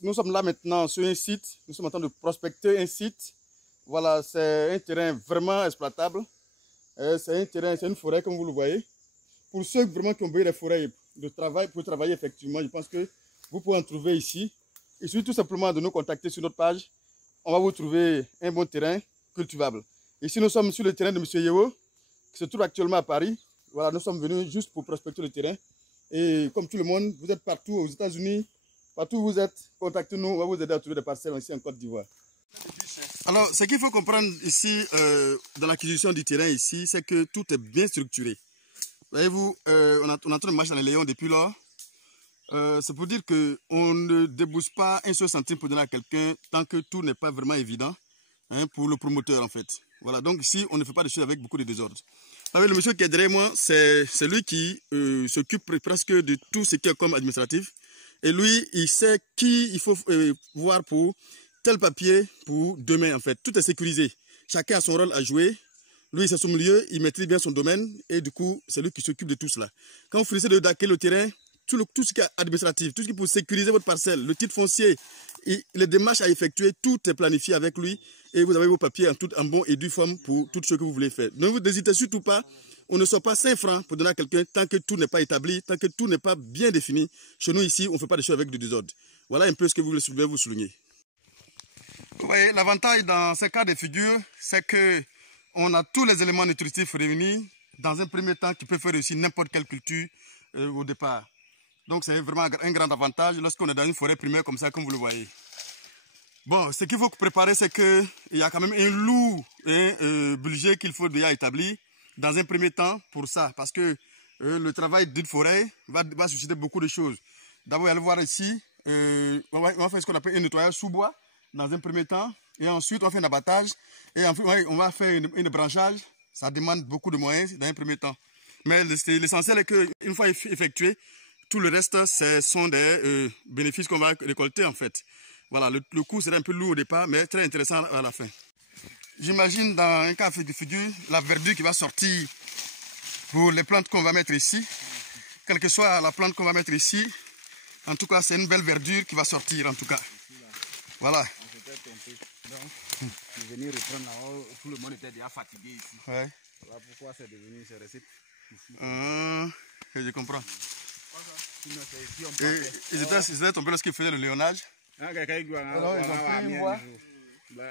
nous sommes là maintenant sur un site, nous sommes en train de prospecter un site. Voilà, c'est un terrain vraiment exploitable. C'est un terrain, c'est une forêt comme vous le voyez. Pour ceux vraiment qui ont besoin des forêts de travail, pour travailler effectivement, je pense que vous pouvez en trouver ici. Il suffit tout simplement de nous contacter sur notre page. On va vous trouver un bon terrain cultivable. Ici, nous sommes sur le terrain de M. Yeo, qui se trouve actuellement à Paris. Voilà, nous sommes venus juste pour prospecter le terrain. Et comme tout le monde, vous êtes partout aux États-Unis, partout où vous êtes, contactez-nous, on va vous aider à trouver des parcelles ici en Côte d'Ivoire. Alors, ce qu'il faut comprendre ici, dans l'acquisition du terrain ici, c'est que tout est bien structuré. Voyez-vous, on est en train de marcher dans les Léons depuis lors. C'est pour dire qu'on ne débousse pas un seul centime pour donner à quelqu'un tant que tout n'est pas vraiment évident, hein, pour le promoteur en fait. Voilà, donc ici, on ne fait pas de choses avec beaucoup de désordre. Vous savez, le monsieur qui est derrière moi, c'est lui qui s'occupe presque de tout ce qui est comme administratif. Et lui, il sait qui il faut voir pour tel papier pour demain en fait. Tout est sécurisé. Chacun a son rôle à jouer. Lui, c'est son milieu, il maîtrise bien son domaine et du coup, c'est lui qui s'occupe de tout cela. Quand vous finissez d'acquérir le terrain, tout ce qui est administratif, tout ce qui est pour sécuriser votre parcelle, le titre foncier, et les démarches à effectuer, tout est planifié avec lui et vous avez vos papiers en bon et due forme pour tout ce que vous voulez faire. Ne vous hésitez surtout pas, on ne sort pas 5 francs pour donner à quelqu'un tant que tout n'est pas établi, tant que tout n'est pas bien défini. Chez nous ici, on ne fait pas des choses avec du désordre. Voilà un peu ce que vous voulez vous souligner. Vous voyez, l'avantage dans ces cas de figure, c'est que on a tous les éléments nutritifs réunis dans un premier temps qui peut faire aussi n'importe quelle culture au départ. Donc c'est vraiment un grand avantage lorsqu'on est dans une forêt primaire comme ça, comme vous le voyez. Bon, ce qu'il faut préparer, c'est qu'il y a quand même un lourd budget qu'il faut déjà établir dans un premier temps pour ça. Parce que le travail d'une forêt va susciter beaucoup de choses. D'abord, allez voir ici, on va faire ce qu'on appelle un nettoyage sous bois dans un premier temps. Et ensuite, on fait un abattage. Et ensuite, on va faire une branchage. Ça demande beaucoup de moyens dans un premier temps. Mais l'essentiel est qu'une fois effectué, tout le reste, ce sont des bénéfices qu'on va récolter en fait. Voilà, le coût sera un peu lourd au départ, mais très intéressant à la fin. J'imagine dans un cas de figure, la verdure qui va sortir pour les plantes qu'on va mettre ici. Quelle que soit la plante qu'on va mettre ici, en tout cas, c'est une belle verdure qui va sortir en tout cas. Voilà. Donc, venir reprendre là-haut, tout le monde était déjà fatigué ici. Ouais. Voilà pourquoi c'est devenu ce récip ici. Je comprends. Sinon, c'est ici, on Et ils étaient tombés lorsqu'ils faisaient le léonnage. Ah, quelqu'un qui Alors, ils ont pris une voie. Ouais.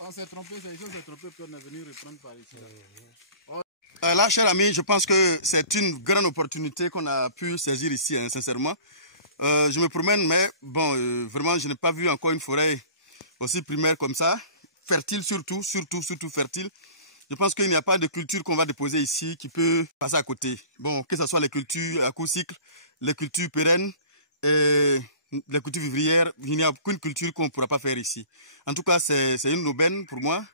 On s'est trompé, c'est ici, on s'est trompé, puis on est venu reprendre par ici. Là, chers amis, je pense que c'est une grande opportunité qu'on a pu saisir ici, hein, sincèrement. Je me promène, mais bon, vraiment, je n'ai pas vu encore une forêt aussi primaire comme ça. Fertile surtout fertile. Je pense qu'il n'y a pas de culture qu'on va déposer ici qui peut passer à côté. Bon, que ce soit les cultures à court cycle, les cultures pérennes, et les cultures vivrières, il n'y a aucune culture qu'on ne pourra pas faire ici. En tout cas, c'est une aubaine pour moi.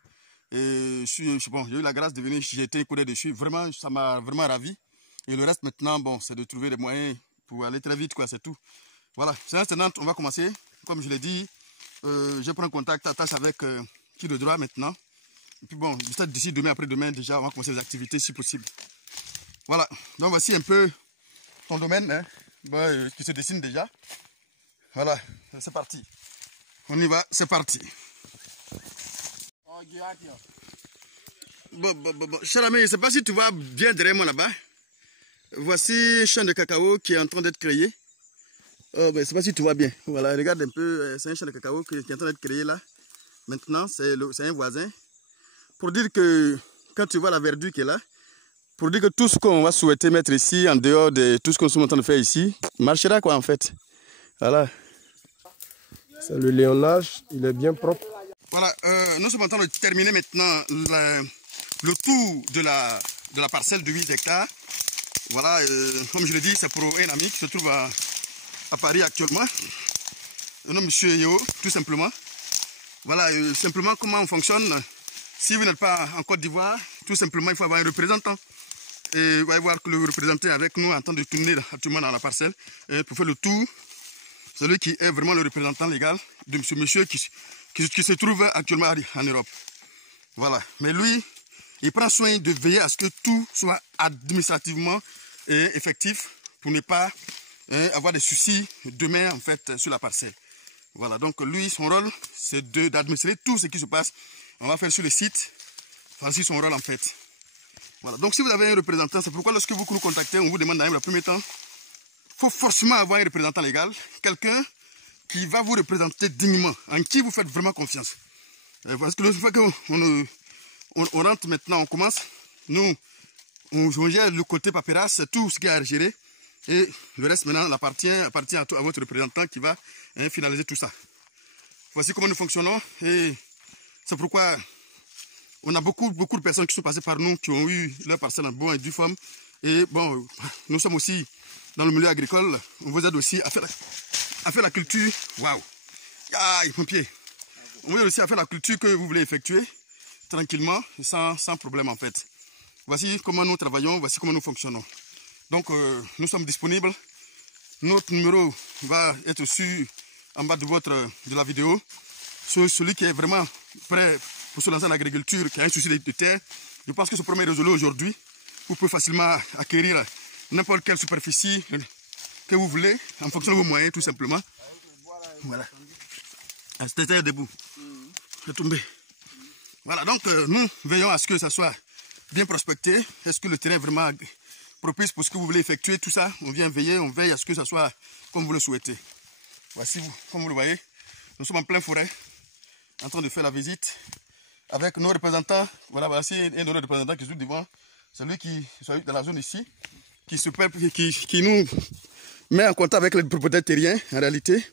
Et bon, j'ai eu la grâce de venir jeter un coup d'œil dessus. Vraiment, ça m'a vraiment ravi. Et le reste maintenant, bon, c'est de trouver des moyens pour aller très vite, quoi, c'est tout. Voilà, c'est maintenant, on va commencer. Comme je l'ai dit, je prends contact, attache avec qui de droit maintenant. Et puis bon, peut-être d'ici demain, après-demain, déjà, on va commencer les activités si possible. Voilà, donc voici un peu ton domaine, hein, bon, qui se dessine déjà. Voilà, c'est parti. On y va, c'est parti. Bon, cher ami, je ne sais pas si tu vois bien derrière moi là-bas. Voici un champ de cacao qui est en train d'être créé. Je ne sais pas si tu vois bien. Voilà, regarde un peu, c'est un champ de cacao qui est en train d'être créé là. Maintenant, c'est un voisin. Pour dire que, quand tu vois la verdure qui est là, pour dire que tout ce qu'on va souhaiter mettre ici, en dehors de tout ce qu'on est en train de faire ici, marchera quoi en fait. Voilà. C'est le léonnage, il est bien propre. Voilà, nous sommes en train de terminer maintenant le tour de la parcelle de 8 hectares. Voilà, comme je l'ai dit, c'est pour un ami qui se trouve à Paris actuellement. Le nom M. Yeo, tout simplement. Voilà, simplement comment on fonctionne. Si vous n'êtes pas en Côte d'Ivoire, tout simplement, il faut avoir un représentant. Et vous allez voir que le représentant est avec nous en train de tourner actuellement dans la parcelle pour faire le tour. Celui qui est vraiment le représentant légal de ce monsieur qui se trouve actuellement en Europe. Voilà. Mais lui, il prend soin de veiller à ce que tout soit administrativement effectif pour ne pas avoir des soucis demain en fait sur la parcelle. Voilà, donc lui, son rôle, c'est d'administrer tout ce qui se passe. On va faire sur le site. Voici son rôle en fait. Voilà, donc si vous avez un représentant, c'est pourquoi lorsque vous nous contactez, on vous demande dans le premier temps, il faut forcément avoir un représentant légal, quelqu'un qui va vous représenter dignement, en qui vous faites vraiment confiance. Parce que une fois qu'on rentre maintenant, on commence, nous, on gère le côté paperasse, tout ce qui est à gérer, et le reste maintenant appartient à votre représentant qui va finaliser tout ça. Voici comment nous fonctionnons, et c'est pourquoi on a beaucoup de personnes qui sont passées par nous, qui ont eu leur parcelle en bon et due forme, et bon, nous sommes aussi dans le milieu agricole, on vous aide aussi à faire la culture, waouh, mon pied. On vous aide aussi à faire la culture que vous voulez effectuer, tranquillement, sans problème en fait. Voici comment nous travaillons, voici comment nous fonctionnons. Donc nous sommes disponibles. Notre numéro va être sur en bas de la vidéo. Celui qui est vraiment prêt pour se lancer en agriculture, qui a un souci de terre, je pense que ce problème est résolu aujourd'hui. Vous pouvez facilement acquérir n'importe quelle superficie que vous voulez, en fonction de vos moyens tout simplement. Voilà. C'était debout. C'est tombé. Voilà, donc nous veillons à ce que ça soit bien prospecté. Est-ce que le terrain est vraiment propice pour ce que vous voulez effectuer, tout ça? On vient veiller, on veille à ce que ça soit comme vous le souhaitez. Voici, comme vous le voyez, nous sommes en pleine forêt, en train de faire la visite avec nos représentants. Voilà, voici un de nos représentants qui est devant, celui qui est dans la zone ici, qui nous met en contact avec les propriétaires terriens en réalité.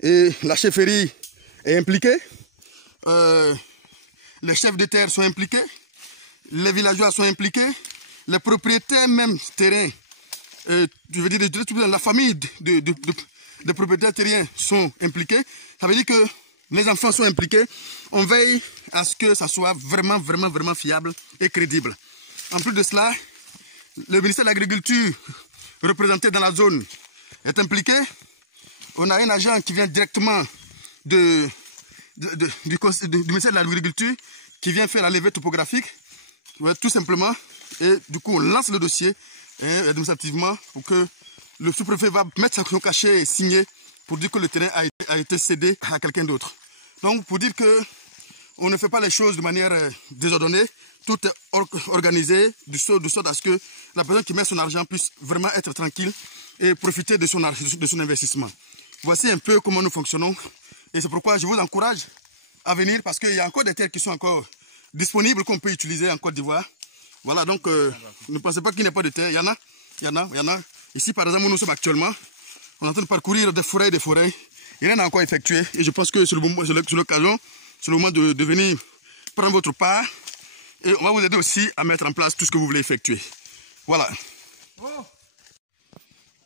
Et la chefferie est impliquée, les chefs de terre sont impliqués, les villageois sont impliqués, les propriétaires même terrains, je veux dire la famille des propriétaires terriens sont impliqués. Ça veut dire que les enfants sont impliqués. On veille à ce que ça soit vraiment fiable et crédible. En plus de cela, le ministère de l'Agriculture représenté dans la zone est impliqué. On a un agent qui vient directement du ministère de l'Agriculture qui vient faire la levée topographique, tout simplement. Et du coup, on lance le dossier administrativement pour que le sous-préfet va mettre son cachet et signer pour dire que le terrain a été cédé à quelqu'un d'autre. Donc, pour dire que on ne fait pas les choses de manière désordonnée, tout est organisé de sorte à ce que la personne qui met son argent puisse vraiment être tranquille et profiter de son investissement. Voici un peu comment nous fonctionnons. Et c'est pourquoi je vous encourage à venir parce qu'il y a encore des terres qui sont encore disponibles qu'on peut utiliser en Côte d'Ivoire. Voilà, donc ne pensez pas qu'il n'y a pas de terre. Il y en a. Ici, par exemple, où nous sommes actuellement, on est en train de parcourir des forêts. Il y en a encore effectué. Et je pense que c'est l'occasion, c'est le moment de venir prendre votre part. Et on va vous aider aussi à mettre en place tout ce que vous voulez effectuer. Voilà.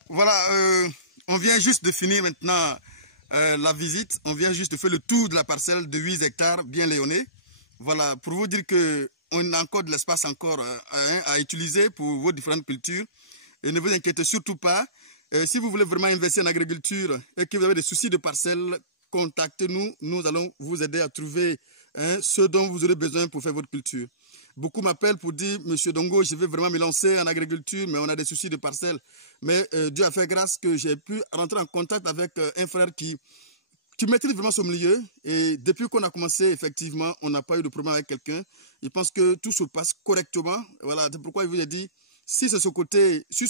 Voilà, on vient juste de finir maintenant la visite. On vient juste de faire le tour de la parcelle de 8 hectares bien léonnée. Voilà, pour vous dire qu'on a encore de l'espace à utiliser pour vos différentes cultures. Et ne vous inquiétez surtout pas. Si vous voulez vraiment investir en agriculture et que vous avez des soucis de parcelles, contactez-nous. Nous allons vous aider à trouver ce dont vous aurez besoin pour faire votre culture. Beaucoup m'appellent pour dire, Monsieur Dongo, je veux vraiment me lancer en agriculture, mais on a des soucis de parcelles. Mais Dieu a fait grâce que j'ai pu rentrer en contact avec un frère qui maîtrise vraiment ce milieu. Et depuis qu'on a commencé, effectivement, on n'a pas eu de problème avec quelqu'un. Il pense que tout se passe correctement. Voilà, c'est pourquoi il vous a dit, si c'est sur ce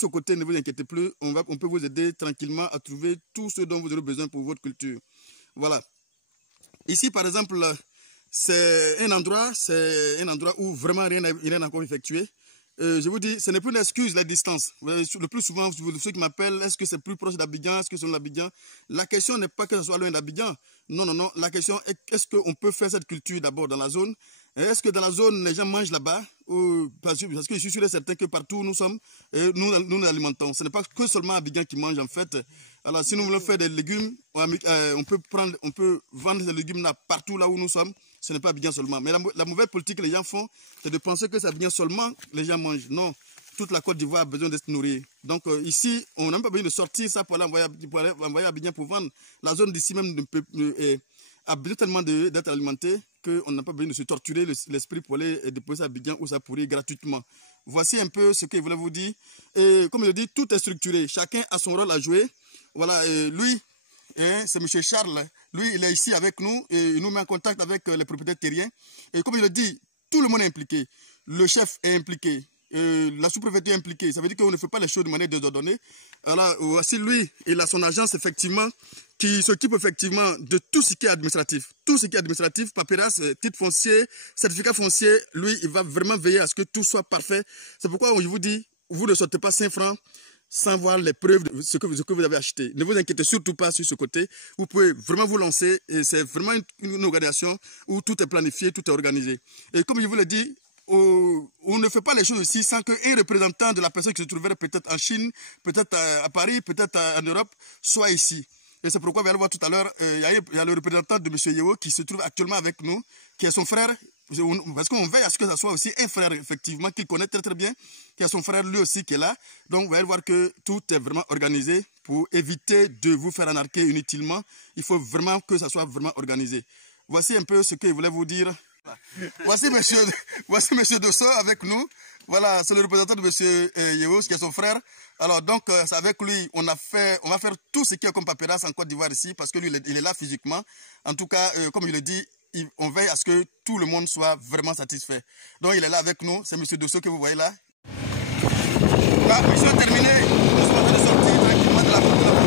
côté, ne vous inquiétez plus, on peut vous aider tranquillement à trouver tout ce dont vous aurez besoin pour votre culture. Voilà. Ici, par exemple, c'est un endroit où vraiment rien n'est encore effectué. Je vous dis, ce n'est plus une excuse, la distance. Le plus souvent, ceux qui m'appellent, est-ce que c'est plus proche d'Abidjan, est-ce que c'est loin d'Abidjan? La question n'est pas que ce soit loin d'Abidjan. Non. La question est, est-ce qu'on peut faire cette culture d'abord dans la zone? Est-ce que dans la zone, les gens mangent là-bas? Parce que je suis sûr et certain que partout où nous sommes, nous alimentons. Ce n'est pas que seulement Abidjan qui mange en fait. Alors si nous voulons faire des légumes, on peut vendre des légumes là, partout là où nous sommes. Ce n'est pas Abidjan seulement. Mais la mauvaise politique que les gens font, c'est de penser que c'est Abidjan seulement les gens mangent. Non, toute la Côte d'Ivoire a besoin d'être nourrie. Donc ici, on n'a même pas besoin de sortir ça pour aller envoyer Abidjan pour vendre. La zone d'ici même a besoin tellement d'être alimentée qu'on n'a pas besoin de se torturer l'esprit pour aller déposer à Abidjan ou ça pourrit gratuitement. Voici un peu ce que je voulais vous dire. Et comme je le dis, tout est structuré. Chacun a son rôle à jouer. Voilà, lui, c'est M. Charles. Lui, il est ici avec nous et il nous met en contact avec les propriétaires terriens. Et comme je le dis, tout le monde est impliqué. Le chef est impliqué. La sous-préfecture est impliquée. Ça veut dire qu'on ne fait pas les choses de manière désordonnée. Alors, voici lui, il a son agence, effectivement, qui s'occupe effectivement de tout ce qui est administratif. Tout ce qui est administratif, paperasse, titre foncier, certificat foncier, lui, il va vraiment veiller à ce que tout soit parfait. C'est pourquoi je vous dis, vous ne sortez pas 5 francs sans voir les preuves de ce que vous avez acheté. Ne vous inquiétez surtout pas sur ce côté. Vous pouvez vraiment vous lancer et c'est vraiment une organisation où tout est planifié, tout est organisé. Et comme je vous l'ai dit, on ne fait pas les choses ici sans qu'un représentant de la personne qui se trouverait peut-être en Chine, peut-être à Paris, peut-être en Europe, soit ici. Et c'est pourquoi vous allez voir tout à l'heure, il y a le représentant de M. Yeo qui se trouve actuellement avec nous, qui est son frère, parce qu'on veille à ce que ça soit aussi un frère, effectivement, qu'il connaît très très bien, qui est son frère lui aussi qui est là. Donc vous allez voir que tout est vraiment organisé pour éviter de vous faire anarquer inutilement. Il faut vraiment que ça soit vraiment organisé. Voici un peu ce que je voulais vous dire. Voici monsieur Dosso avec nous. Voilà, c'est le représentant de monsieur Yeo, qui est son frère. Alors donc, c'est avec lui, on va faire tout ce qui est comme paperasse en Côte d'Ivoire ici, parce que lui, il est là physiquement. En tout cas, comme je le dis, on veille à ce que tout le monde soit vraiment satisfait. Donc, il est là avec nous. C'est monsieur Dosso que vous voyez là. Là, mission terminée. Nous sommes en train de sortir tranquillement de la